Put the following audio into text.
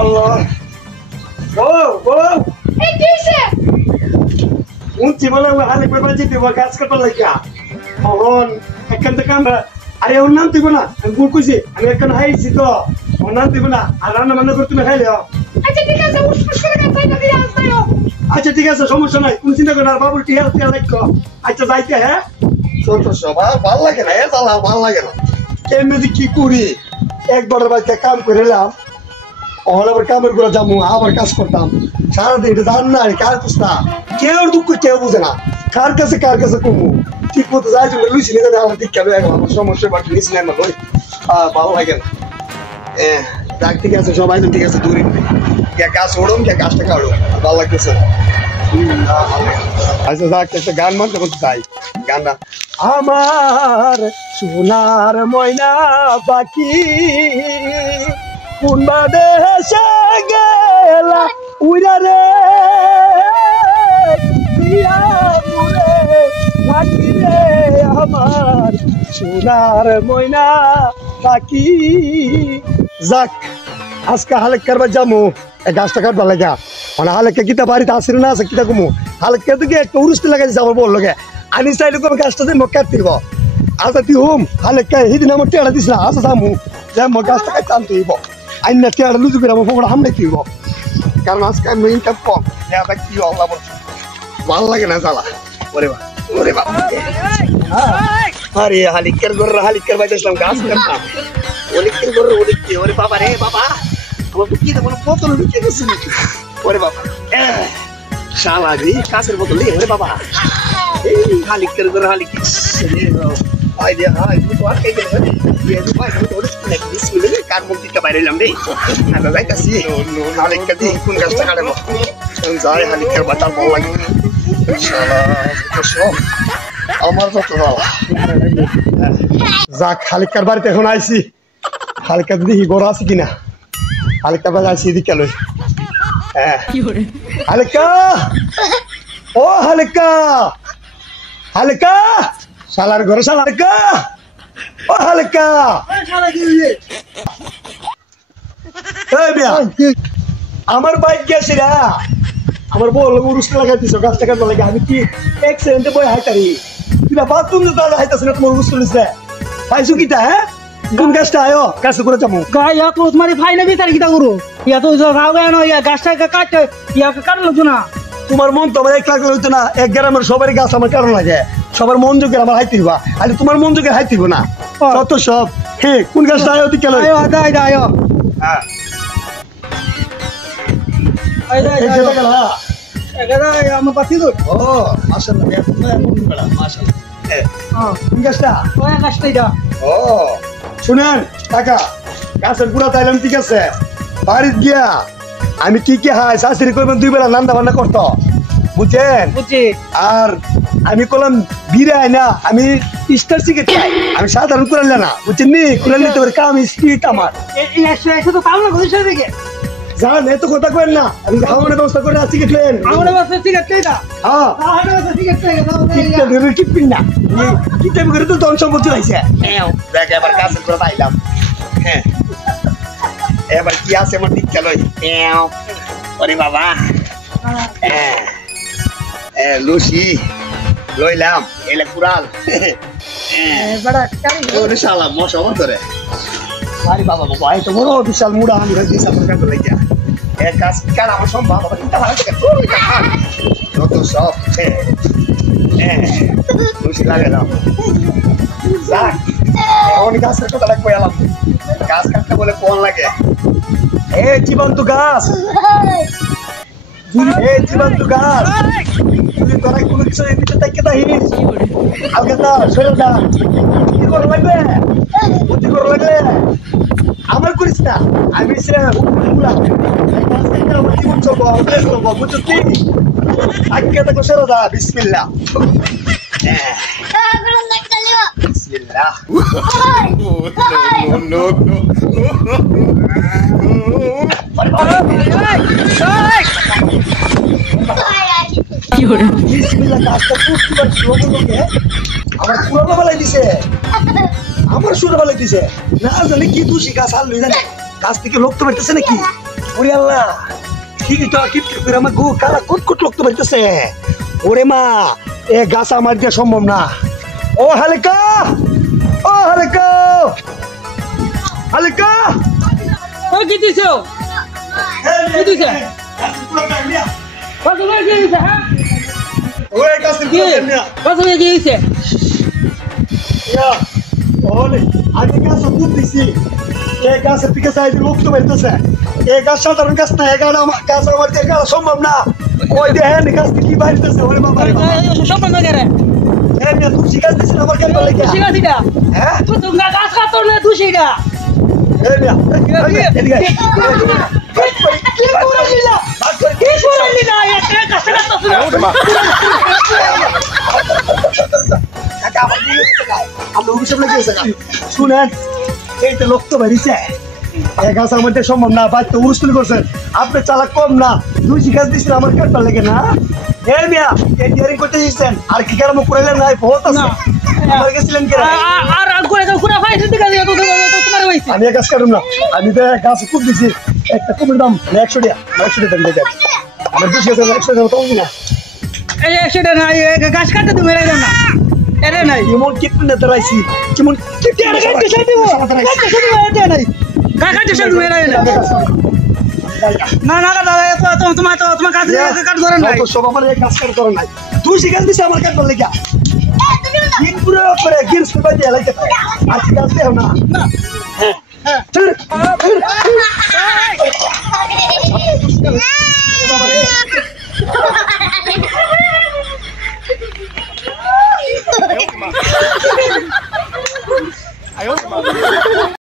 আল্লাহ উনছি বলে হালে করবার যেতে গাছ কাটার লাগিয়া তখন এখান থেকে আমরা আরে ওর নাম দিব না আমি ভুল কইছি আমি এখন হাইছি তো ওর নাম দিব না আর রান্না বান্না করে তুমি খাইলে আচ্ছা ঠিক আছে সমস্যা নাই কোন চিন্তা করে আর বাবুর টিয়া টিয়া লাগতো আচ্ছা যাইতে হ্যাঁ ভাল লাগে না চালা ভাল লাগে না এমনি কি করি একবার বাড়িতে কাম করে এলাম আবার কামের করে যাবো আবার কাজ করতাম সারাদিন জান না কার বুঝতা কেউ দুঃখ কেউ বুঝে না কার কাছে কমু ঠিক মতো যাই জন্য লুইছি না আমার দিক কেন আমার সমস্যা বাকি নিয়েছি না আমার ওই ভালো লাগে না যাক ঠিক আছে সবাই তো ঠিক আছে দূরে কে গাছ ওড়ুন কে গাছটা কাড়ো ভালো লাগতেছে আচ্ছা যাক একটা গান মানতে বলতে চাই গানটা আমার সোনার ময়না পাখি কোন দেশে গেলা উড়া রে পাখি রে আমার সোনার ময়না পাখি যাক আজকে হালেক করবার যাবো গাছটা কাটবার লাগা মানে হালেকে কিতা বাড়িতে আসিল না আছে কিতা কমু হালেকে তো একটা উড়ুসতে লাগাইছে আমার বললো গে আনি চাইলে কোনো গাছটা দিয়ে মক্কা দিব আচ্ছা তুই হুম হালেকে সেদিন আমার টেড়া দিস না আচ্ছা যামু যে মই গাছটা কাটতে আনতে হইব আইন না টেড়া লুজু করে আমার ফোকড়া হামলে কি হইব কারণ আজকে আমি ইনকাম কম এটা কি আল্লাহ ভালো লাগে না জ্বালা ওরে বা ওরে বাবা আরে হালিকের বাজাইছিলাম গাছ কাটতাম অনেকের ঘরে অনেক ওরে বাবা রে বাবা আমার বুকিয়ে দেবো বোতল ঢুকিয়ে গেছি ওরে বাবা শালা রে কাছের বোতল ওরে বাবা এই হালিকের ঘরে হালিক হাই দে হাই তো আর কে গেল রে ভাই তো ওরে স্কুলে স্কুলে কার মুখ দিকে বাইরে এলাম রে আমরা যাইতাছি হালিকের দি কোন গাছটা কাটবো যাই হালিকের বাতাল ভালো লাগে শালা সব আমার তো যাক হালিকার বাড়িতে এখন আইছি হালকা দেখি গড় আছে কিনা হালকা বাজে আছি এদিকে লই হ্যাঁ হালকা ও হালকা হালকা শালার ঘরে শালারকা ও হালকা আমার বাইক গেছে রা আমার বল উরুস লাগাইতেছ গাছটা কাটবার লাগে আমি কি অ্যাক্সিডেন্টে বই হাইতারি কিনা বাথরুম তো দাঁড়া হাইতাছ না তোমার উরুস চলেছে পাইছো কিটা হ্যাঁ কোন গাছটা আয়ো গাছ করে যাবো ইয়া তো তোমার ফাইনা বিচার কিটা করো ইয়া তো রাও গায় না ইয়া গাছটা কাটতে ইয়া কাটলো না তোমার মন তো আমার এক লাখ হইতো না এক গ্রামের সবারই গাছ আমার কারণ লাগে সবার মন যোগের আমার হাইতে হইবা আর তোমার মন যোগের হাইতে হইব না কত সব হ্যাঁ কোন গাছটা আয়ো দিকে আয়ো দাই আয়ো হ্যাঁ আই দাই এগারা আমার পাতি তো ও মাশাআল্লাহ মাশাআল্লাহ হ্যাঁ কোন গাছটা ওই গাছটাই দা ও শুনেন কাকা গাছের পুরা তাইলাম ঠিক আছে বাড়িতে গিয়া আমি কি কি হাই শাশুড়ি করবেন 2 বেলা রান্না বান্না করতো বুঝছেন বুঝছি আর আমি করলাম বিরাই না আমি স্টার চিকেন খাই আমি সাধারণ কুড়াইলে না বুঝছেন নি কুড়াইলে তো কাম স্পিড আমার একশো তো কাম না বুঝছে দেখে জান এত কথা করেন না আমি খাওয়ানোর ব্যবস্থা করে আছি খেলেন আমার বাসা টিকেট চাই না হ্যাঁ আমার বাসা টিকেট চাই না টিকেট ধরে টিপিন না কি টাইম করে তো ধন সম্পত্তি হইছে দেখ এবার কাছে করে পাইলাম হ্যাঁ এবার কি আছে আমার দিক চলো ওরে বাবা লুসি লইলাম এলে কুড়াল বড় কারি ওরে শালা মশা আমার ধরে আরে বাবা বাবা এই তো বড় বিশাল মুড়া আমি দিছি আপনার কাছে লাগিয়া এক কাজ কার আমার সম্ভব বাবা এটা ভালো থেকে তোর কত সব লুসি লাগে না যাক এখন গাছ কাটতে লাগবে এলাম গাছ কাটতে বলে কোন লাগে জীবন্ত গাছ জীবন্ত গাছ তুই তোরা কোনো কিছু এমনিতে তাইকে দাহিস আলকে দা সরে দা কি করে লাগবে বুদ্ধি করে লাগলে আমার করিস না আমি সে জীবন চলবো বুঝছো তুই আজকে তো সরে দা বিসমিল্লাহ বিসমিল্লাহ নো কি হলো বিসমিল্লাহ কাজটা খুব কি আমার পুরো বেলায় দিছে আমার শুরু বেলায় দিছে না জানি কি তুই শিখা সাল লই জানি গাছ থেকে লোক তো বেরতেছে নাকি? ওরে আল্লাহ, ঠিকই তো, কি করে আমার গু কালা কুটকুট লোক তো বেরতেছে। ওরে মা, এ গাছ আমার দিয়ে সম্ভব না। ও হালকা, ও হালকা, হালকা, ও কি দিছো? কি দিছে? কত করে কি দিছে? হ্যাঁ, ওই গাছের কি? গোড়া কেমনে? কত করে কি দিছে? ইয়া, ওলে, আমি গাছ কুট দিছি। এই গাছের থেকে সাইড লোক তো বেরতেছে। এই গাছ সাধারণ গাছ না, এই গাছ আমার দিয়ে গাছ সম্ভব না। ওই দেখেন গাছ থেকে কি বাইরতেছে। ওরে বাবা রে বাবা। সব বন্ধ করে। এই মেয়ে তুই গাছ দিছিস আমার কেন লাগে? ঠিক আছে এটা। হ্যাঁ? তুই তো গাছ কাটো না তুই সেটা। এই মেয়ে, এদিকে। কি করে নিলা? কি করে নিলা? একটা গাছ কাটছ না। কাকা আমার বলে দিতে গায়। আমরা অভিশাপ লাগিয়েছে গা। শুনেন, এই তো লোক তো বেরিয়েছে। এক গাছ আমার দিয়ে সম্ভব না, বাড়িতে উরুস্তুল করছেন। আপনি চালাক কম না, 2 গাছ দিচ্ছেন আমার কাটবার লাগে না। এই মিয়া, এই ডিয়ারিং করতে দিচ্ছেন, আর কি কারণ করাইলেন না? বহুত আছে। আমার গেছিলেন কে? আর করে দাও পুরো ফাইল দিতে গেছে তোমার হইছে। আমি এক গাছ কাটুম না, আমি তো এক গাছ খুব দিছি। একটা কুমির দাম 100 টাকা, 100 টাকা দেন দেখেন। আমার 2 গাছ 100 টাকা কম না। এই সেটা না, গাছ কাটতে তুমি এরাই না। এরে নাই। এমন কিপটে না দাঁড়াইছি, কেমন কিপটে এরে কাটতে সব দিব। কাটতে সব দিব এরে নাই। কাটতে সব তুমি এরাই না। না না কাটা তোমার কাছে কাট করে নাই। সব আমার এক গাছ কাট করে নাই। 2 গাছ দিছে আমার কাটবার লাগে। কি পুরো করে গিরস করে দিয়ে লাইতে। আর গাছ দেও না। না। হ্যাঁ।